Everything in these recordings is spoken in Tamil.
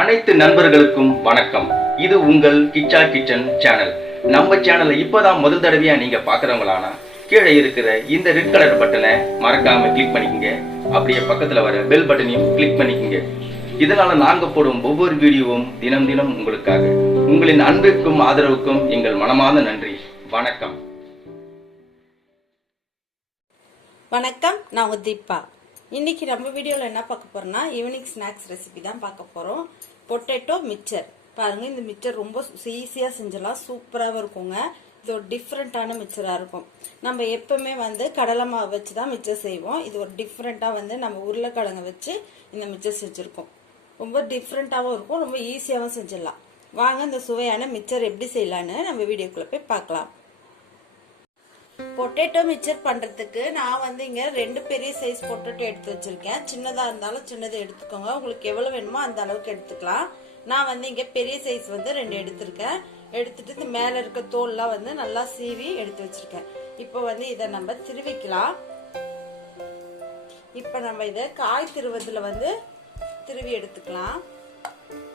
அனைத்து நண்பர்களுக்கும் வணக்கம். இது உங்கள் கிச்சா கிச்சன் சேனல். நம்ம சேனலை இப்போதான் முதல் தடவையா நீங்க பாக்குறவங்களானா கீழே இருக்கிற இந்த ரெட் கலர் பட்டனை மறக்காம கிளிக் பண்ணிக்கங்க. அப்படியே பக்கத்துல வர பெல் பட்டனையும் கிளிக் பண்ணிக்கங்க. இதனால நாங்க போடும் ஒவ்வொரு வீடியோவும் தினம் தினம் உங்களுக்காக. உங்களின் அன்பிற்கும் ஆதரவுக்கும் எங்கள் மனமார்ந்த நன்றி. வணக்கம். வணக்கம், நான் உங்க தீபா. இன்னைக்கு நம்ம வீடியோவில் என்ன பார்க்க போறோம்னா ஈவினிங் ஸ்நாக்ஸ் ரெசிபி தான் பார்க்க போறோம். Potato mixture. பாருங்க, இந்த மிக்சர் ரொம்ப ஈஸியாக செஞ்சலாம், சூப்பராகவும் இருக்குங்க. இது ஒரு டிஃப்ரெண்ட்டான மிக்சராக இருக்கும். நம்ம எப்பவுமே கடலை மாவு வச்சு தான் மிக்சர் செய்வோம். இது ஒரு டிஃப்ரெண்ட்டாக நம்ம உருளைக்கிழங்கு வச்சு இந்த மிக்சர் செஞ்சுருக்கோம். ரொம்ப டிஃப்ரெண்ட்டாகவும் இருக்கும், ரொம்ப ஈஸியாகவும் செஞ்சிடலாம். வாங்க இந்த சுவையான மிக்சர் எப்படி செய்யலான்னு நம்ம வீடியோக்குள்ளே போய் பார்க்கலாம். பொட்டேட்டோ மிக்சர் பண்றதுக்கு நான் இங்க 2 பெரிய சைஸ் பொட்டேட்டோ எடுத்து வச்சிருக்கேன். சின்னதா இருந்தாலும் சின்னதை எடுத்துக்கோங்க, உங்களுக்கு எவ்வளவு வேணுமோ அந்த அளவுக்கு எடுத்துக்கலாம். நான் இங்க பெரிய சைஸ் 2 எடுத்திருக்கேன். எடுத்துட்டு இந்த மேல இருக்க தோல்லாம் நல்லா சீவி எடுத்து வச்சிருக்கேன். இப்போ இதை நம்ம திருவிக்கலாம். இப்ப நம்ம இதை காய் திருவதுல திருவி எடுத்துக்கலாம்.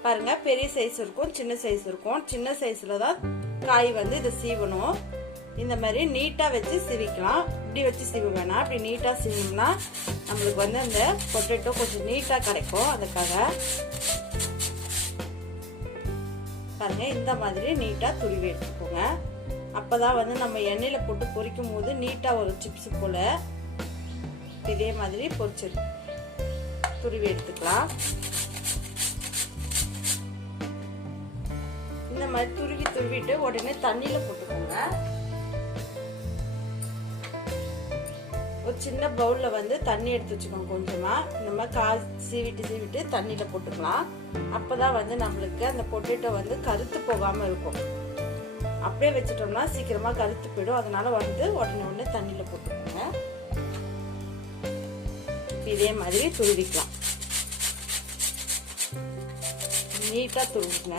பாருங்க, பெரிய சைஸ் இருக்கும், சின்ன சைஸ் இருக்கும். சின்ன சைஸ்ல தான் காய் இதை சீவணும். இந்த மாதிரி நீட்டா வச்சு சீவிக்கலாம். இப்படி வச்சு சீவ வேணாம், அப்படி நீட்டா சீவினோம்னா நம்மளுக்கு அந்த பொட்டேட்டோ கொஞ்சம் நீட்டா கிடைக்கும். அதுக்காக பாருங்க, இந்த மாதிரி நீட்டா துருவி எடுத்துக்கோங்க. அப்பதான் நம்ம எண்ணெயில போட்டு பொரிக்கும் போது நீட்டா ஒரு சிப்ஸ் போல இதே மாதிரி பொரிச்சு துருவி எடுத்துக்கலாம். இந்த மாதிரி துருவிட்டு உடனே தண்ணியில போட்டுக்கோங்க. ஒரு சின்ன பவுல்ல தண்ணி எடுத்து வச்சுக்கோங்க. கொஞ்சமா நம்ம காய் சீவிட்டு தண்ணியில போட்டுக்கலாம். அப்பதான் நம்மளுக்கு அந்த பொட்டேட்டோ கருத்து போகாம இருக்கும். அப்படியே வச்சுட்டோம்னா சீக்கிரமா கருத்து போயிடும். அதனால உடனே தண்ணியில போட்டுக்கோங்க. இதே மாதிரி துருவிக்கலாம். நீட்டா துருவிங்க.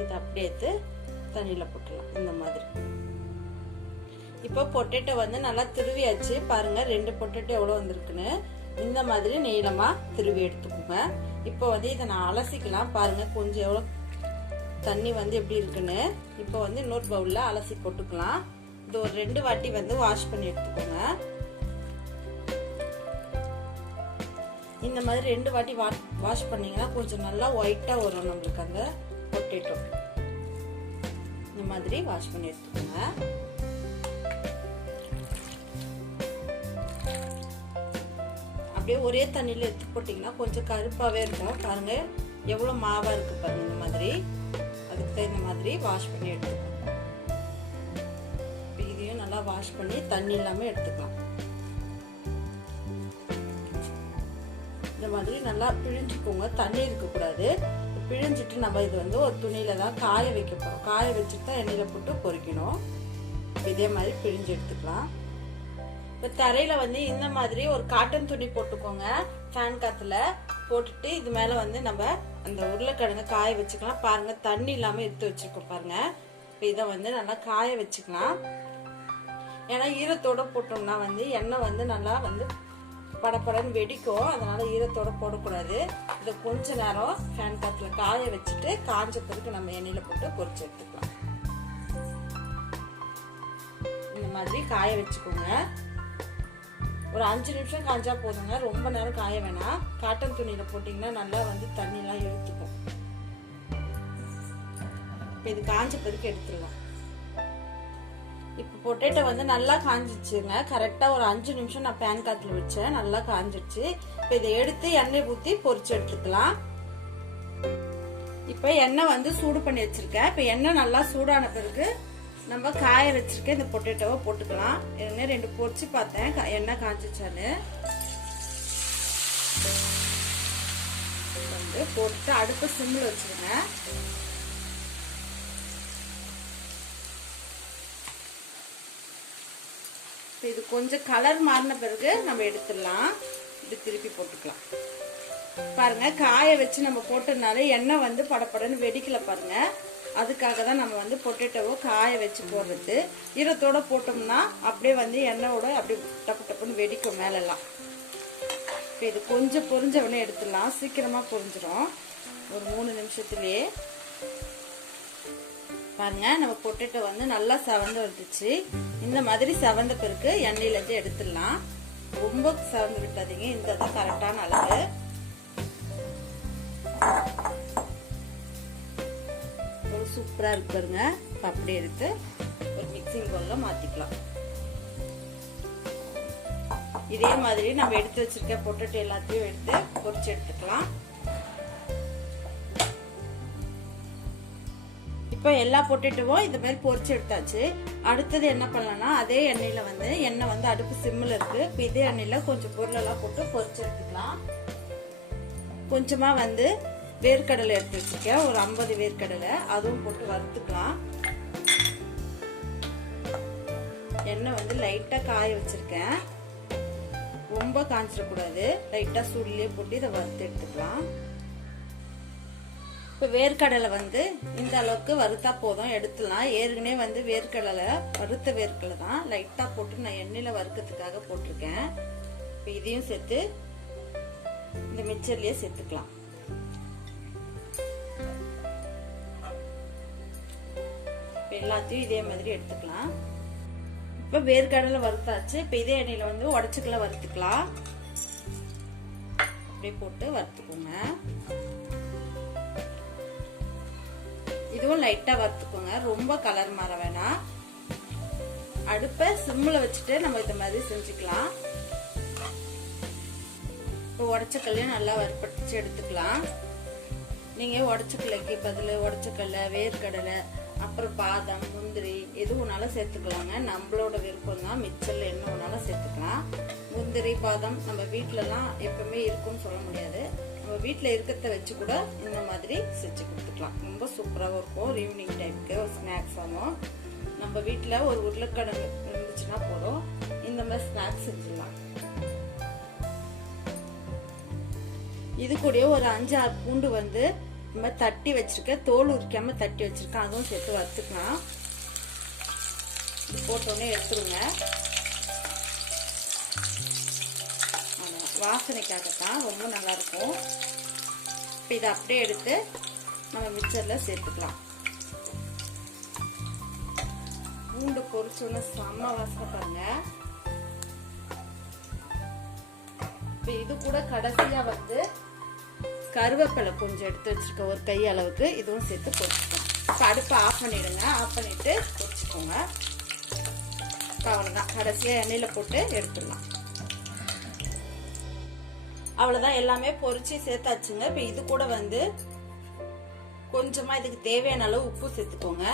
இது அப்படியே எடுத்து தண்ணியில போட்டுலாம். இந்த மாதிரி இப்போ பொட்டேட்டோ நல்லா திருவியாச்சு. பாருங்க, 2 பொட்டேட்டோ எவ்வளவு வந்திருக்குன்னு. இந்த மாதிரி நீளமா திருவி எடுத்துக்கோங்க. இப்போ இதை நான் அலசிக்கலாம். பாருங்க, கொஞ்சம் எவ்வளவு தண்ணி எப்படி இருக்குன்னு. இப்போ இன்னொரு பவுல்ல அலசி போட்டுக்கலாம். இது ஒரு 2 வாட்டி வாஷ் பண்ணி எடுத்துக்கோங்க. இந்த மாதிரி 2 வாட்டி வாஷ் பண்ணீங்கன்னா கொஞ்சம் நல்லா ஒயிட்டா வரும் நம்மளுக்கு அந்த பொட்டேட்டோ. இந்த மாதிரி வாஷ் பண்ணி எடுத்துக்கோங்க. அப்படியே ஒரே தண்ணியில எடுத்து போட்டீங்கன்னா கொஞ்சம் கருப்பாவே இருக்கும். பாருங்க எவ்வளவு மாவா இருக்கு பாருங்க. இந்த மாதிரி அதுக்கு இந்த மாதிரி வாஷ் பண்ணி எடுத்துக்கோங்க. இதையும் நல்லா வாஷ் பண்ணி தண்ணி இல்லாம எடுத்துக்கலாம். இந்த மாதிரி நல்லா பிழிஞ்சுக்கோங்க, தண்ணி இருக்க கூடாது. பிழிஞ்சிட்டு நம்ம இது ஒரு துணியில தான் காய வைக்க போறோம். காய வச்சுட்டு தான் எண்ணெயில போட்டு பொரிக்கணும். இதே மாதிரி பிழிஞ்சு எடுத்துக்கலாம். இப்ப தரையில இந்த மாதிரி ஒரு காட்டன் துணி போட்டுக்கோங்க. ஃபேன் காத்துல போட்டுட்டு இது மேல நம்ம அந்த உருளைக்கிழங்கு காய வச்சுக்கலாம். பாருங்க, தண்ணி இல்லாம எடுத்து வச்சிருக்கோம் பாருங்க. இப்ப இதை நல்லா காய வச்சுக்கலாம். ஏன்னா ஈரத்தோட போட்டோம்னா எண்ணெய் நல்லா படப்படன்னு வெடிக்கும். அதனால ஈரத்தோட போடக்கூடாது. இதை கொஞ்ச நேரம் ஃபேன் காத்துல காய வச்சுட்டு காஞ்ச பிறகு நம்ம எண்ணெயில போட்டு பொரிச்சு எடுத்துக்கலாம். இந்த மாதிரி காய வச்சுக்கோங்க. ஒரு 5 நிமிஷம் காஞ்சா போதுங்க, ரொம்ப நேரம் காய வேணாம். காட்டன் துணியில போட்டீங்கன்னா நல்லா தண்ணி எல்லாம் இழுத்துக்கும். இது காஞ்ச பிறகு எடுத்துடலாம். இப்ப பொட்டேட்டோ நல்லா காஞ்சிச்சுங்க. கரெக்டா ஒரு 5 நிமிஷம் நான் பேன் காத்துல வச்சேன், நல்லா காஞ்சிருச்சு. இப்ப இதை எடுத்து எண்ணெய் ஊத்தி பொரிச்சு எடுத்துக்கலாம். இப்ப எண்ணெய் சூடு பண்ணி வச்சிருக்கேன். இப்ப எண்ணெய் நல்லா சூடான பிறகு நம்ம காய வச்சிருக்க இந்த பொட்டேட்டோவை போட்டுக்கலாம். 2 பொரிச்சு பார்த்தேன் எண்ணெய் காஞ்சிச்சான்னு. போட்டுட்டு அடுப்பை சிம்ல வச்சிருங்க. இது கொஞ்சம் கலர் மாறின பிறகு நம்ம எடுத்துடலாம். இது திருப்பி போட்டுக்கலாம். பாருங்க, காய வச்சு நம்ம போட்டதுனால எண்ணெய் படப்படன்னு வெடிக்கல பாருங்க. அதுக்காக தான் நம்ம பொட்டேட்டோவை காய வச்சு போடுறது. ஈரத்தோட போட்டோம்னா அப்படியே எண்ணெயோட அப்படியே டப்பு டப்புன்னு வெடிக்கும் மேலெல்லாம். இப்போ இது கொஞ்சம் பொரிஞ்ச உடனே எடுத்துடலாம். சீக்கிரமாக பொரிஞ்சிடும், ஒரு 3 நிமிஷத்துலேயே. பாருங்க, நம்ம பொட்டேட்டோ வந்து நல்லா செவந்து வந்துச்சு. இந்த மாதிரி செவந்த பிறகு எண்ணெயிலேருந்து எடுத்துடலாம். ரொம்ப செவந்து விட்டாதீங்க, இந்த தான் கரெக்டான அளவு. சூப்பரா இருக்கு பாருங்க. அப்படியே எடுத்து ஒரு மிக்சிங் பவுல்ல மாத்திக்கலாம். இதே மாதிரி நம்ம எடுத்து வச்சிருக்க பொட்டேட்டோ எல்லாத்தையும் எடுத்து பொரிச்சு எடுத்துக்கலாம். இப்போ எல்லா பொட்டேட்டோவும் இந்த மாதிரி பொரிச்சு எடுத்தாச்சு. அடுத்தது என்ன பண்ணலாம்னா, அதே எண்ணெயில வந்து எண்ணெய் வந்து அடுப்பு சிம்மில் இருக்கு. இப்போ இதே எண்ணெயில கொஞ்சம் பொருளெல்லாம் போட்டு பொரிச்சு எடுத்துக்கலாம். கொஞ்சமா வந்து வேர்க்கடலை எடுத்து வச்சிருக்கேன், ஒரு 50 வேர்க்கடலை, அதுவும் போட்டு வறுத்துக்கலாம். எண்ணெய் வந்து லைட்டா காய வச்சிருக்கேன், ரொம்ப காய்ச்சிடக்கூடாது. லைட்டா சூடுலயே போட்டு இதை வறுத்து எடுத்துக்கலாம். இப்போ வேர்க்கடலை வந்து இந்த அளவுக்கு வறுத்தா போதும், எடுத்துலாம். ஏற்கனவே வந்து வேர்க்கடலை வறுத்த வேர்க்கடலை தான் லைட்டா போட்டு நான் எண்ணெயில வறுக்கிறதுக்காக போட்டிருக்கேன். இப்போ இதையும் சேர்த்து இந்த மிக்சர்லயே சேர்த்துக்கலாம். எல்லாத்தையும் இதே மாதிரி எடுத்துக்கலாம். இப்ப வேர்க்கடலை வறுத்தாச்சு. இப்ப இதே எண்ணெயில வந்து உடச்சுக்கல வறுத்துக்கலாம். அப்படியே போட்டு வறுத்துக்கோங்க. இதுவும் லைட்டா வறுத்துக்கோங்க, ரொம்ப கலர் மாற வேணாம். அடுப்பை சிம்ல வச்சுட்டு நம்ம இந்த மாதிரி செஞ்சுக்கலாம். இப்போ உடச்சக்கல்லையும் நல்லா வறுப்படிச்சு எடுத்துக்கலாம். நீங்க உடச்சக்கல்லைக்கு பதில் உடச்சக்கல்லை, வேர்க்கடலை, அப்புறம் பாதாம், முந்திரி எது ஒன்னாலும் சேர்த்துக்கலாங்க. நம்மளோட விருப்பம் தான், மிச்சர்ல என்ன ஒன்னாலும் சேர்த்துக்கலாம். முந்திரி, பாதாம் நம்ம வீட்டுலலாம் எப்பவுமே இருக்கும்னு சொல்ல முடியாது. நம்ம வீட்டுல இருக்கிறத வச்சு கூட இந்த மாதிரி செஞ்சு கொடுத்துக்கலாம். ரொம்ப சூப்பராகவும் இருக்கும். ஒரு ஈவினிங் டைமுக்கு ஒரு ஸ்நாக்ஸ் ஆகும். நம்ம வீட்டுல ஒரு உருளைக்கிழங்கு இருந்துச்சுன்னா போதும், இந்த மாதிரி ஸ்நாக்ஸ் செஞ்சிடலாம். இது கூட ஒரு 5-6 பூண்டு வந்து நம்ம தட்டி வச்சிருக்கேன், தோல் உரிக்காம தட்டி வச்சிருக்கேன், அதுவும் சேர்த்து வறுத்துக்கலாம். போட்டோன்னே எடுத்துருங்க, வாசனைக்காகத்தான், ரொம்ப நல்லா இருக்கும். இப்போ இதை அப்படியே எடுத்து நம்ம மிக்சர்ல சேர்த்துக்கலாம். பூண்டு பொரிச்சோன்னு செம்ம வாசனை பாருங்க. இப்போ இது கூட கடைசியா வந்து கருவேப்பிலை கொஞ்சம் எடுத்து வச்சிருக்கேன், ஒரு கை அளவுக்கு, இதுவும் சேர்த்து பொரிச்சுக்கோங்க. இப்போ அடுப்பை ஆஃப் பண்ணிடுங்க, ஆஃப் பண்ணிட்டு பொரிச்சுக்கோங்க. அவ்வளோதான், கடைசியாக எண்ணெயில போட்டு எடுத்துடலாம். அவ்வளோதான், எல்லாமே பொரிச்சு சேர்த்தாச்சுங்க. இப்போ இது கூட வந்து கொஞ்சமா இதுக்கு தேவையான அளவு உப்பு சேர்த்துக்கோங்க.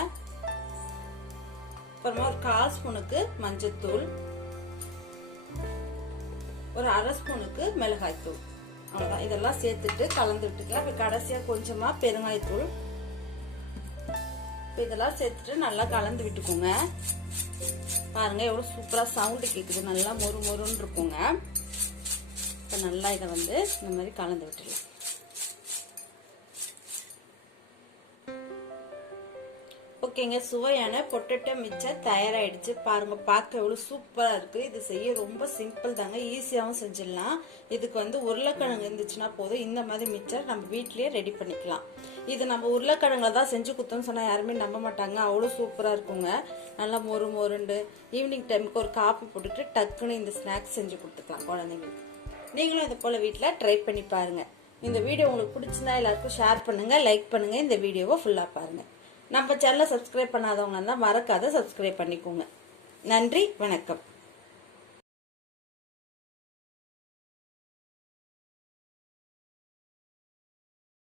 அப்புறமா ஒரு 1/4 ஸ்பூனுக்கு மஞ்சத்தூள், ஒரு 1/2 ஸ்பூனுக்கு மிளகாய் தூள். அவ்வளவுதான், இதெல்லாம் சேர்த்துட்டு கலந்து விட்டுக்கலாம். இப்ப கடைசியா கொஞ்சமா பெருங்காயத்தூள், இதெல்லாம் சேர்த்துட்டு நல்லா கலந்து விட்டுக்கோங்க. பாருங்க எவ்வளவு சூப்பரா சவுண்ட் கேக்குது, நல்லா மொறு மொறுன்னு இருக்குங்க. இப்ப நல்லா இதை வந்து இந்த மாதிரி கலந்து விட்டுடலாம். ஓகேங்க, சுவையான பொட்டேட்டோ மிக்சர் தயாராயிடுச்சு. பாருங்க, பார்க்க எவ்வளவு சூப்பரா இருக்கு. இது செய்ய ரொம்ப சிம்பிள் தாங்க, ஈஸியாவும் செஞ்சிடலாம். இதுக்கு வந்து உருளைக்கிழங்கு இருந்துச்சுன்னா போதும், இந்த மாதிரி மிக்சர் நம்ம வீட்லயே ரெடி பண்ணிக்கலாம். இது நம்ம உருளைக்கிழங்குல தான் செஞ்சு கொடுத்தோம்னு சொன்னா யாருமே நம்ப மாட்டாங்க, அவ்வளவு சூப்பரா இருக்குங்க. நல்லா மொறு மொருண்டு ஈவினிங் டைமுக்கு ஒரு காபி போட்டுட்டு டக்குன்னு இந்த ஸ்நாக்ஸ் செஞ்சு கொடுத்துக்கலாம் குழந்தைங்களுக்கு. நீங்களும் இது போல வீட்டில் ட்ரை பண்ணி பாருங்க. இந்த வீடியோ உங்களுக்கு பிடிச்சிருந்தா எல்லாருக்கும் ஷேர் பண்ணுங்க, லைக் பண்ணுங்க, இந்த வீடியோவை ஃபுல்லா பாருங்க. நம்ம சேனலை சப்ஸ்கிரைப் பண்ணாதவங்க இருந்தால் மறக்காத சப்ஸ்கிரைப் பண்ணிக்கோங்க. நன்றி, வணக்கம்.